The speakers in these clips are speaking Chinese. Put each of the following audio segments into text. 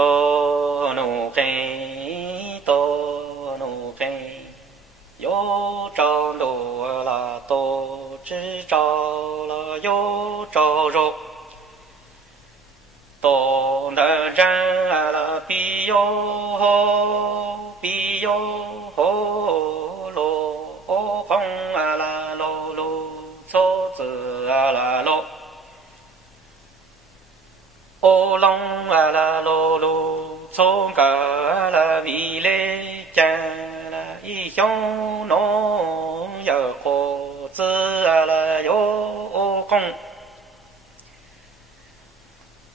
多奴根，多奴根，有朝奴啦，多知朝了，有朝若，多能人啦，必有必有罗红啦，罗罗错字啦罗。ô long la lô lô thôn cả là vì lê cha là y hiong nó giờ khổ tư là yo công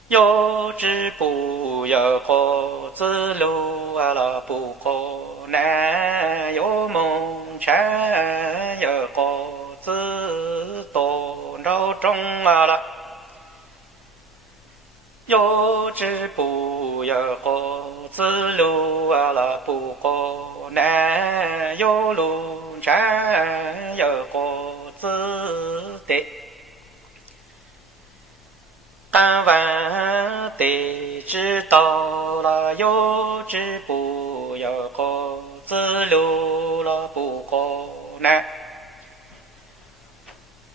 yo chỉ bù giờ khổ tư lu là bù khổ na yo mong cha giờ khổ tư tổ đâu trong là有知不有何自路了不可难有路站有何自得但万得知道了有知不有何自路了不可难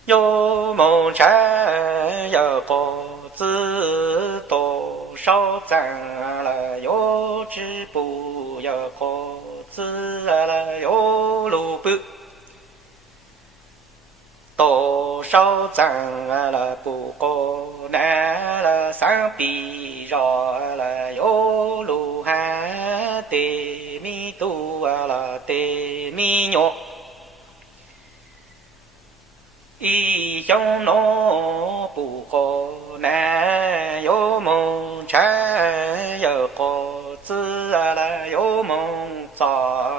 有梦站有何自多少赞了有知不有何自了有路不多少赞了不可难了三必绕了有路还得米多了得米鸟一向诺不可难有梦缠有果子了有梦杂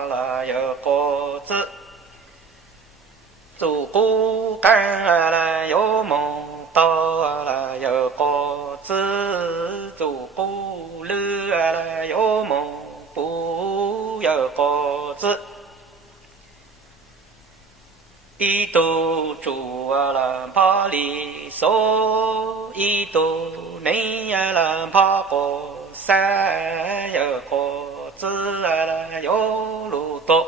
了有果子足够干了有梦到了有果子足够乐了有梦不有果子一度住了巴黎索一度内了巴国三有果子了有路多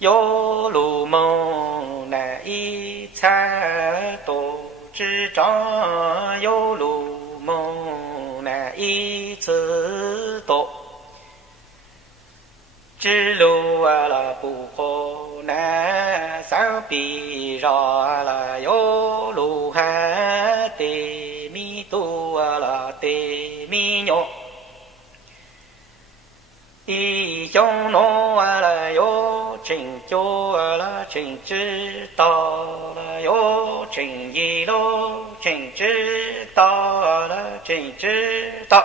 有路梦难一餐多知章有路梦难一次多知路了不可难三必绕了有路还得米多了得米鸟一向诺了有真教了真知道了有真一路真知道了真知道